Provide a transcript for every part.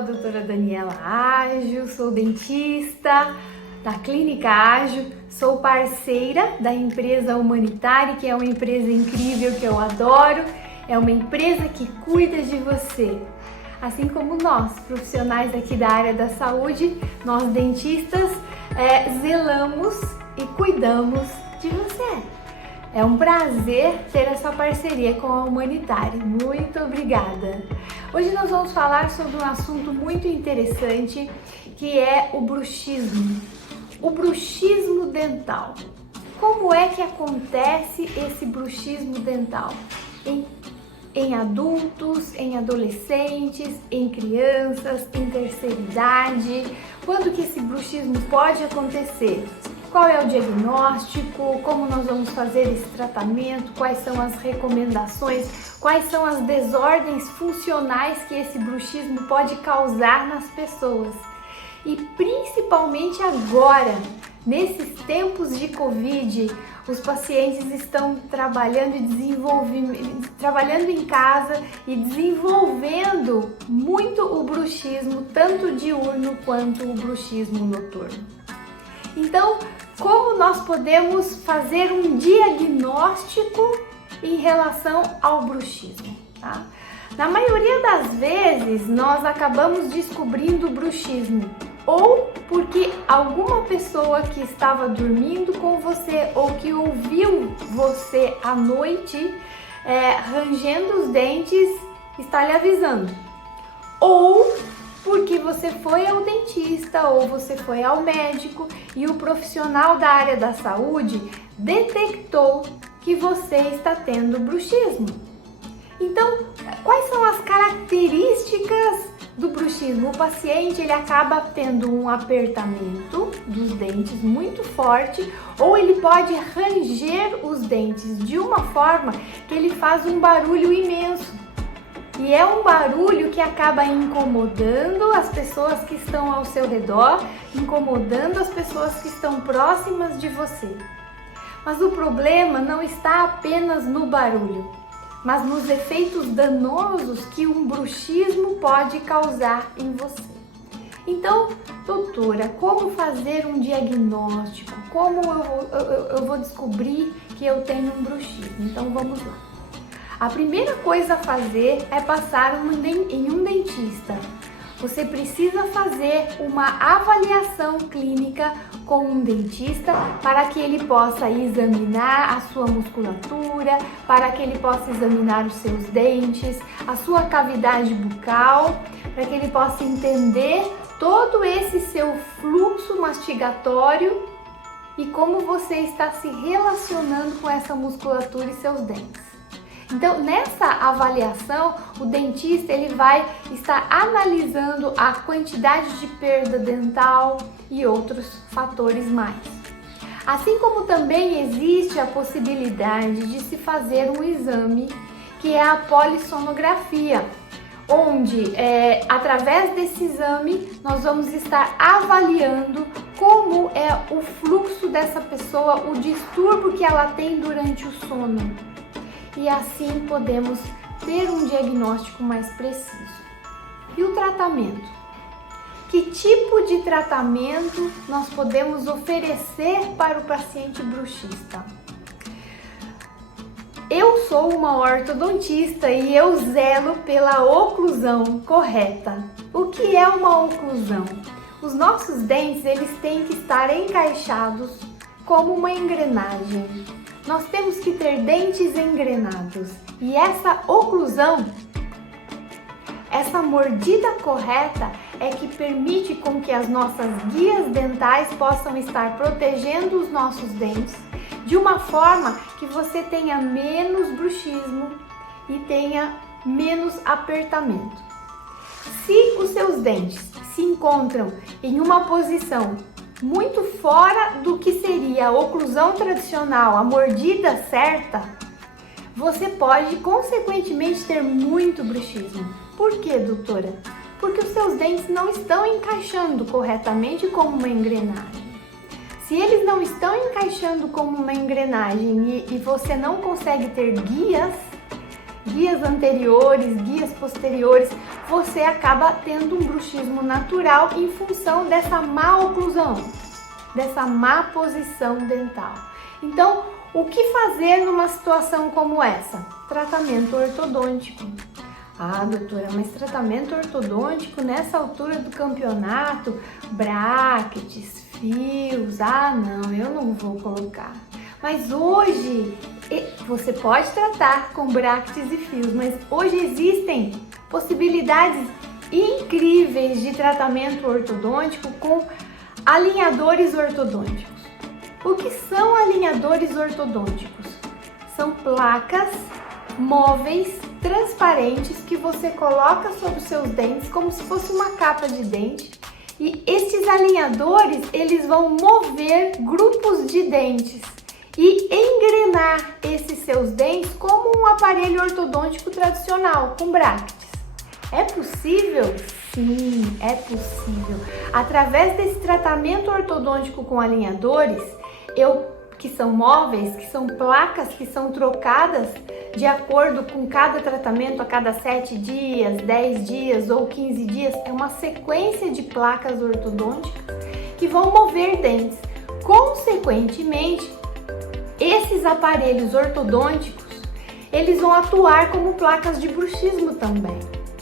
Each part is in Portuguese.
a doutora Daniela Ágio, sou dentista da Clínica Ágio, sou parceira da empresa Humanitari, que é uma empresa incrível que eu adoro, é uma empresa que cuida de você. Assim como nós, profissionais aqui da área da saúde, nós dentistas zelamos e cuidamos de você. É um prazer ter essa parceria com a Humanitari. Muito obrigada! Hoje nós vamos falar sobre um assunto muito interessante, que é o bruxismo. O bruxismo dental. Como é que acontece esse bruxismo dental? Em adultos, em adolescentes, em crianças, em terceira idade. Quando que esse bruxismo pode acontecer? Qual é o diagnóstico? Como nós vamos fazer esse tratamento? Quais são as recomendações? Quais são as desordens funcionais que esse bruxismo pode causar nas pessoas? E principalmente agora, nesses tempos de Covid, os pacientes estão trabalhando em casa e desenvolvendo muito o bruxismo, tanto diurno quanto o bruxismo noturno. Então, como nós podemos fazer um diagnóstico em relação ao bruxismo? Tá? Na maioria das vezes, nós acabamos descobrindo o bruxismo ou porque alguma pessoa que estava dormindo com você ou que ouviu você à noite rangendo os dentes está lhe avisando, ou porque você foi ao dentista ou você foi ao médico e o profissional da área da saúde detectou que você está tendo bruxismo. Então, quais são as características do bruxismo? O paciente ele acaba tendo um apertamento dos dentes muito forte, ou ele pode ranger os dentes de uma forma que ele faz um barulho imenso. E é um barulho que acaba incomodando as pessoas que estão ao seu redor, incomodando as pessoas que estão próximas de você. Mas o problema não está apenas no barulho, mas nos efeitos danosos que um bruxismo pode causar em você. Então, doutora, como fazer um diagnóstico? Como eu vou descobrir que eu tenho um bruxismo? Então, vamos lá. A primeira coisa a fazer é passar em um dentista. Você precisa fazer uma avaliação clínica com um dentista para que ele possa examinar a sua musculatura, para que ele possa examinar os seus dentes, a sua cavidade bucal, para que ele possa entender todo esse seu fluxo mastigatório e como você está se relacionando com essa musculatura e seus dentes. Então, nessa avaliação, o dentista ele vai estar analisando a quantidade de perda dental e outros fatores mais. Assim como também existe a possibilidade de se fazer um exame que é a polissonografia, onde através desse exame nós vamos estar avaliando como é o fluxo dessa pessoa, o distúrbio que ela tem durante o sono. E assim podemos ter um diagnóstico mais preciso. E o tratamento? Que tipo de tratamento nós podemos oferecer para o paciente bruxista? Eu sou uma ortodontista e eu zelo pela oclusão correta. O que é uma oclusão? Os nossos dentes eles têm que estar encaixados como uma engrenagem. Nós temos que ter dentes engrenados e essa oclusão, essa mordida correta é que permite com que as nossas guias dentais possam estar protegendo os nossos dentes de uma forma que você tenha menos bruxismo e tenha menos apertamento. Se os seus dentes se encontram em uma posição muito fora do que seria a oclusão tradicional, a mordida certa, você pode consequentemente ter muito bruxismo. Por quê, doutora? Porque os seus dentes não estão encaixando corretamente como uma engrenagem. Se eles não estão encaixando como uma engrenagem e você não consegue ter guias anteriores, guias posteriores, você acaba tendo um bruxismo natural em função dessa má oclusão, dessa má posição dental. Então, o que fazer numa situação como essa? Tratamento ortodôntico. Ah, doutora, mas tratamento ortodôntico nessa altura do campeonato, brackets, fios, ah não, eu não vou colocar. Mas hoje, você pode tratar com brackets e fios, mas hoje existem possibilidades incríveis de tratamento ortodôntico com alinhadores ortodônticos. O que são alinhadores ortodônticos? São placas móveis transparentes que você coloca sobre os seus dentes como se fosse uma capa de dente, e estes alinhadores eles vão mover grupos de dentes e engrenar esses seus dentes como um aparelho ortodôntico tradicional com brackets. É possível? Sim, é possível. Através desse tratamento ortodôntico com alinhadores, que são móveis, que são placas que são trocadas de acordo com cada tratamento a cada 7 dias, 10 dias ou 15 dias, é uma sequência de placas ortodônticas que vão mover dentes. Consequentemente, esses aparelhos ortodônticos, eles vão atuar como placas de bruxismo também.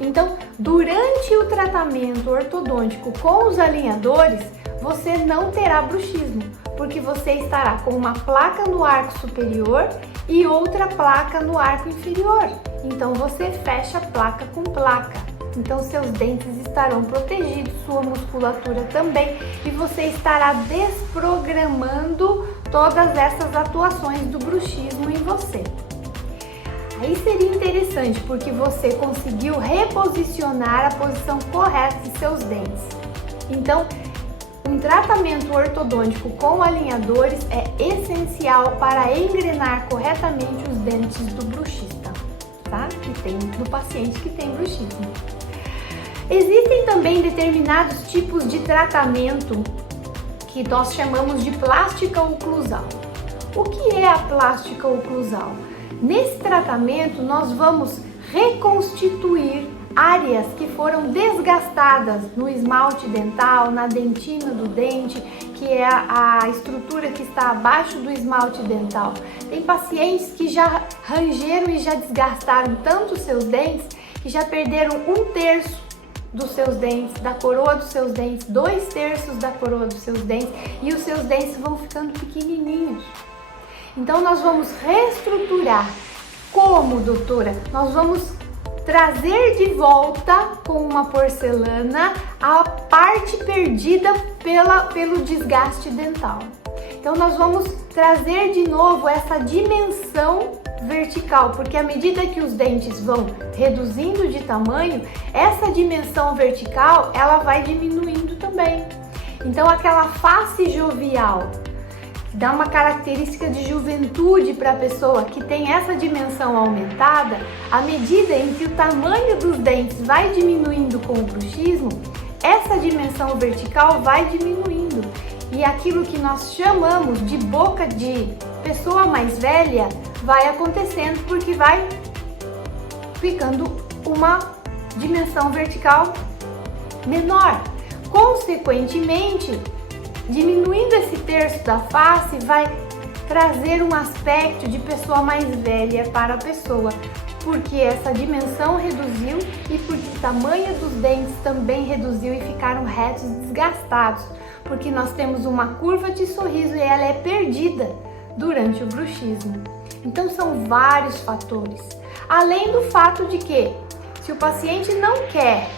Então, durante o tratamento ortodôntico com os alinhadores, você não terá bruxismo, porque você estará com uma placa no arco superior e outra placa no arco inferior. Então, você fecha placa com placa. Então, seus dentes estarão protegidos, sua musculatura também, e você estará desprogramando todas essas atuações do bruxismo em você. Aí seria interessante, porque você conseguiu reposicionar a posição correta de seus dentes. Então, um tratamento ortodôntico com alinhadores é essencial para engrenar corretamente os dentes do bruxista, tá? Do paciente que tem bruxismo. Existem também determinados tipos de tratamento que nós chamamos de plástica oclusal. O que é a plástica oclusal? Nesse tratamento, nós vamos reconstituir áreas que foram desgastadas no esmalte dental, na dentina do dente, que é a estrutura que está abaixo do esmalte dental. Tem pacientes que já rangeram e já desgastaram tanto os seus dentes que já perderam 1/3 dos seus dentes, da coroa dos seus dentes, 2/3 da coroa dos seus dentes, e os seus dentes vão ficando pequenininhos. Então nós vamos reestruturar. Como, doutora? Nós vamos trazer de volta com uma porcelana a parte perdida pelo desgaste dental. Então nós vamos trazer de novo essa dimensão vertical, porque à medida que os dentes vão reduzindo de tamanho, essa dimensão vertical ela vai diminuindo também. Então aquela face jovial, que dá uma característica de juventude para a pessoa que tem essa dimensão aumentada, à medida em que o tamanho dos dentes vai diminuindo com o bruxismo, essa dimensão vertical vai diminuindo. E aquilo que nós chamamos de boca de pessoa mais velha vai acontecendo, porque vai ficando uma dimensão vertical menor. Consequentemente, diminuindo esse terço da face vai trazer um aspecto de pessoa mais velha para a pessoa, porque essa dimensão reduziu e porque o tamanho dos dentes também reduziu e ficaram retos e desgastados, porque nós temos uma curva de sorriso e ela é perdida durante o bruxismo. Então são vários fatores, além do fato de que se o paciente não quer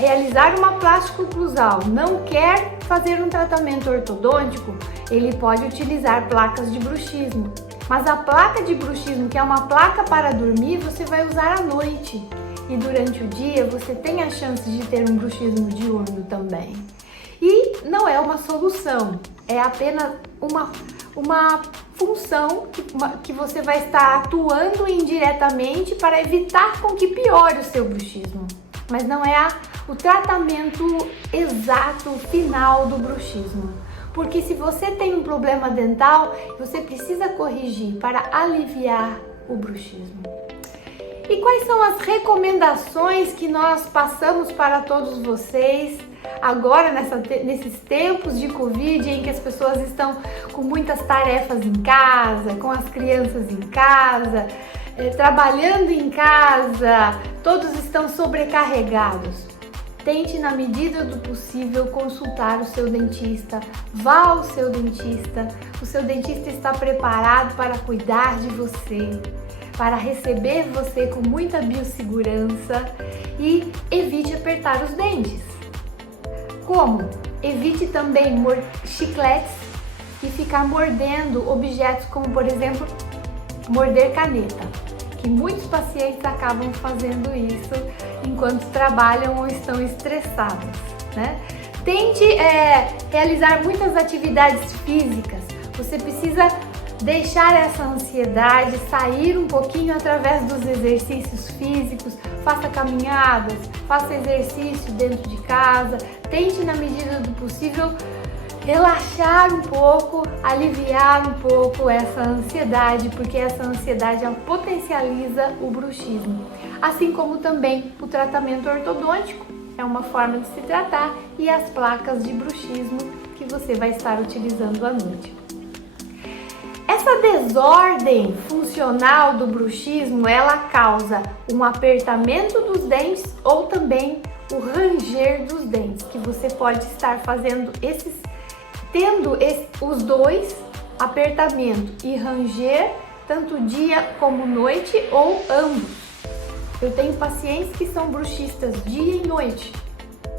realizar uma plástica oclusal, não quer fazer um tratamento ortodôntico, ele pode utilizar placas de bruxismo. Mas a placa de bruxismo, que é uma placa para dormir, você vai usar à noite. E durante o dia você tem a chance de ter um bruxismo diurno também. E não é uma solução, é apenas uma função que você vai estar atuando indiretamente para evitar com que piore o seu bruxismo. Mas não é o tratamento exato, final do bruxismo. Porque se você tem um problema dental, você precisa corrigir para aliviar o bruxismo. E quais são as recomendações que nós passamos para todos vocês agora nesses tempos de Covid, em que as pessoas estão com muitas tarefas em casa, com as crianças em casa, trabalhando em casa, todos estão sobrecarregados? Tente, na medida do possível, consultar o seu dentista. Vá ao seu dentista. O seu dentista está preparado para cuidar de você, para receber você com muita biossegurança, e evite apertar os dentes. Como? Evite também chicletes e ficar mordendo objetos como, por exemplo, morder caneta, que muitos pacientes acabam fazendo isso enquanto trabalham ou estão estressados, né? Tente realizar muitas atividades físicas. Você precisa deixar essa ansiedade, sair um pouquinho através dos exercícios físicos. Faça caminhadas, faça exercício dentro de casa. Tente, na medida do possível, relaxar um pouco, aliviar um pouco essa ansiedade, porque essa ansiedade potencializa o bruxismo. Assim como também o tratamento ortodôntico é uma forma de se tratar, e as placas de bruxismo que você vai estar utilizando à noite. Essa desordem funcional do bruxismo, ela causa um apertamento dos dentes ou também o ranger dos dentes, que você pode estar fazendo os dois, apertamento e ranger, tanto dia como noite ou ambos. Eu tenho pacientes que são bruxistas dia e noite,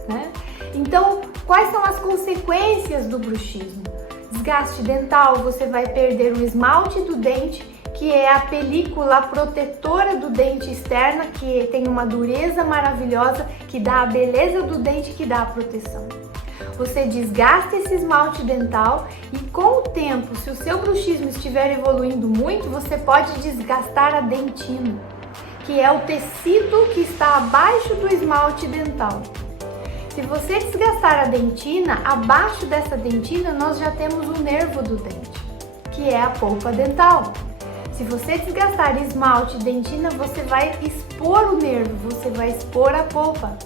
né? Então, quais são as consequências do bruxismo? Desgaste dental, você vai perder o esmalte do dente, que é a película protetora do dente externa, que tem uma dureza maravilhosa, que dá a beleza do dente, que dá a proteção. Você desgasta esse esmalte dental e, com o tempo, se o seu bruxismo estiver evoluindo muito, você pode desgastar a dentina, que é o tecido que está abaixo do esmalte dental. Se você desgastar a dentina, abaixo dessa dentina nós já temos o nervo do dente, que é a polpa dental. Se você desgastar esmalte e dentina, você vai expor o nervo, você vai expor a polpa.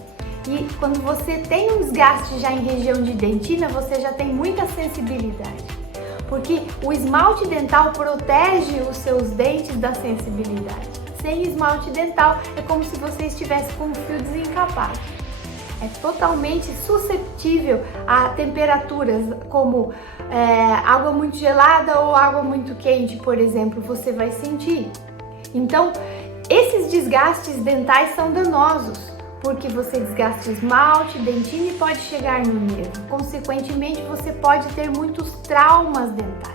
E quando você tem um desgaste já em região de dentina, você já tem muita sensibilidade, porque o esmalte dental protege os seus dentes da sensibilidade. Sem esmalte dental é como se você estivesse com um fio desencapado. É totalmente suscetível a temperaturas como água muito gelada ou água muito quente, por exemplo, você vai sentir. Então, esses desgastes dentais são danosos, porque você desgasta esmalte, dentina e pode chegar no nervo. Consequentemente, você pode ter muitos traumas dentais.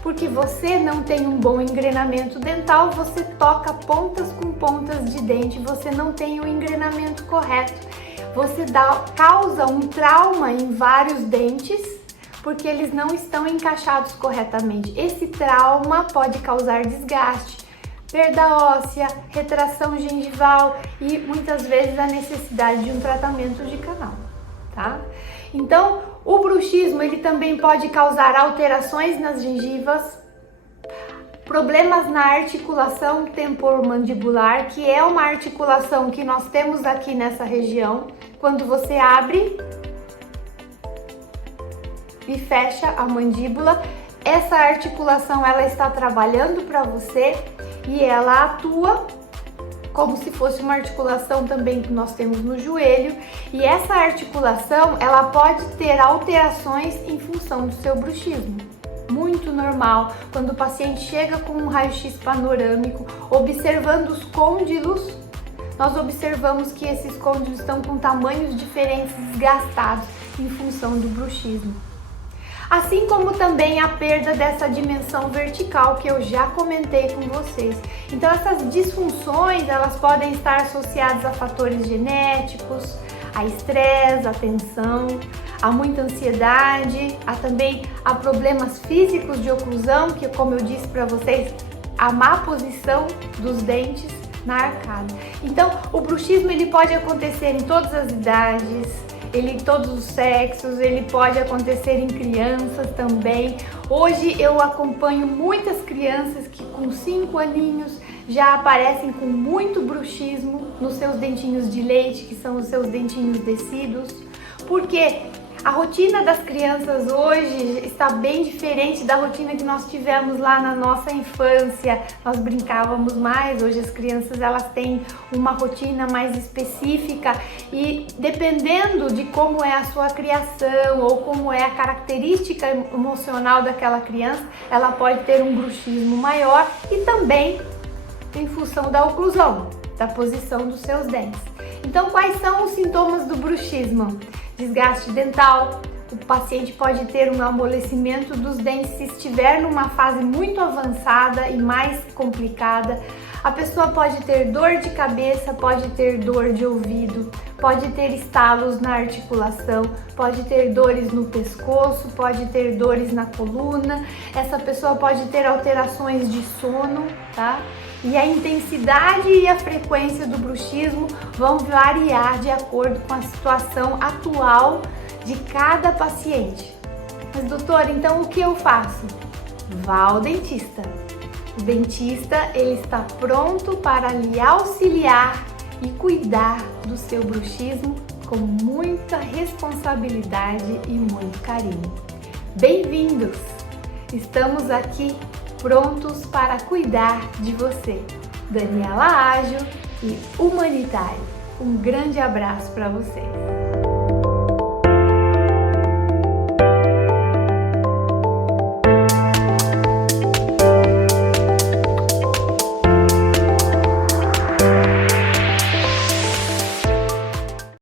Porque você não tem um bom engrenamento dental, você toca pontas com pontas de dente, você não tem o engrenamento correto. Você causa um trauma em vários dentes, porque eles não estão encaixados corretamente. Esse trauma pode causar desgaste, perda óssea, retração gengival e muitas vezes a necessidade de um tratamento de canal, tá? Então, o bruxismo ele também pode causar alterações nas gengivas, problemas na articulação temporomandibular, que é uma articulação que nós temos aqui nessa região. Quando você abre e fecha a mandíbula, essa articulação ela está trabalhando para você e ela atua como se fosse uma articulação também que nós temos no joelho, e essa articulação ela pode ter alterações em função do seu bruxismo. Muito normal, quando o paciente chega com um raio-x panorâmico, observando os côndilos, nós observamos que esses côndilos estão com tamanhos diferentes, desgastados em função do bruxismo. Assim como também a perda dessa dimensão vertical que eu já comentei com vocês. Então essas disfunções, elas podem estar associadas a fatores genéticos, a estresse, a tensão, a muita ansiedade, a problemas físicos de oclusão, que como eu disse para vocês, a má posição dos dentes na arcada. Então o bruxismo ele pode acontecer em todas as idades, em todos os sexos, ele pode acontecer em crianças também. Hoje eu acompanho muitas crianças que com 5 aninhos já aparecem com muito bruxismo nos seus dentinhos de leite, que são os seus dentinhos descidos, porque a rotina das crianças hoje está bem diferente da rotina que nós tivemos lá na nossa infância. Nós brincávamos mais, hoje as crianças elas têm uma rotina mais específica e dependendo de como é a sua criação ou como é a característica emocional daquela criança, ela pode ter um bruxismo maior e também em função da oclusão, da posição dos seus dentes. Então, quais são os sintomas do bruxismo? Desgaste dental, o paciente pode ter um amolecimento dos dentes se estiver numa fase muito avançada e mais complicada. A pessoa pode ter dor de cabeça, pode ter dor de ouvido, pode ter estalos na articulação, pode ter dores no pescoço, pode ter dores na coluna. Essa pessoa pode ter alterações de sono, tá? E a intensidade e a frequência do bruxismo vão variar de acordo com a situação atual de cada paciente. Mas doutor, então o que eu faço? Vá ao dentista. O dentista ele está pronto para lhe auxiliar e cuidar do seu bruxismo com muita responsabilidade e muito carinho. Bem-vindos! Estamos aqui prontos para cuidar de você. Daniela Ágil e Humanitário. Um grande abraço para vocês.